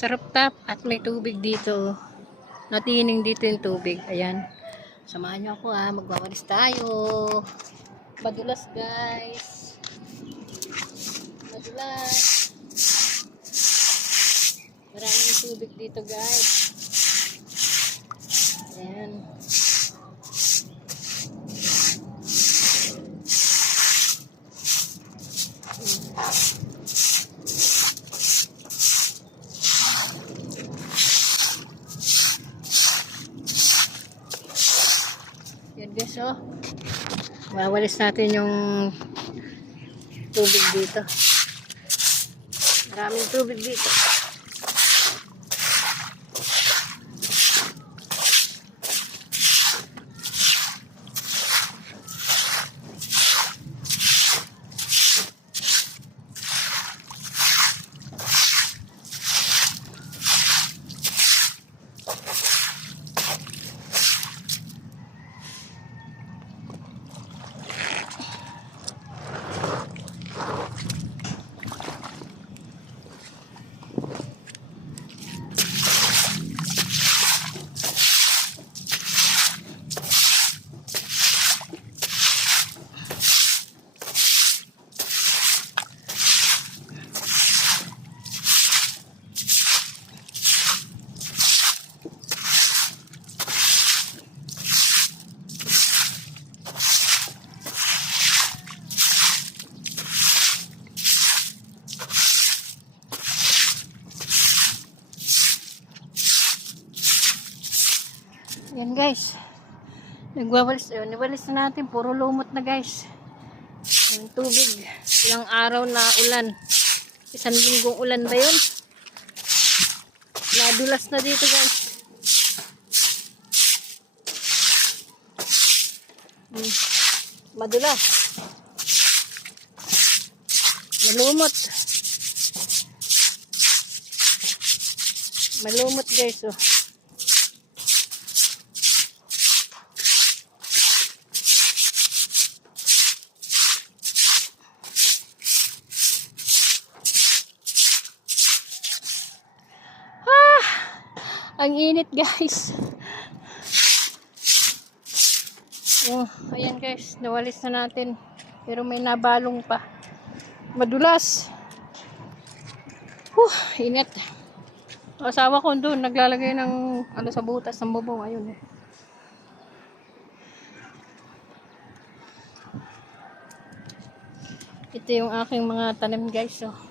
sa rooftop at may tubig dito. Natining dito yung tubig. Ayan. Samahan nyo ako magwawalis tayo. Madulas guys. Madulas. Maraming tubig dito guys. Ayan. Yan guys, oh. Wawalis natin yung tubig dito. Maraming tubig dito. Yan guys. Niwalis na natin. Puro lumot na guys. Yung tubig. Ilang araw na ulan. Isang linggong ulan ba yun? Nadulas na dito guys. Madulas. Malumot. Malumot guys, oh. Ang init guys. Oh, ayan guys, nawalis na natin. Pero may nabalong pa. Madulas. Init. Asawa ko doon, naglalagay ng ano sa butas ng bubong. Ayun. Ito yung aking mga tanim guys. Oh.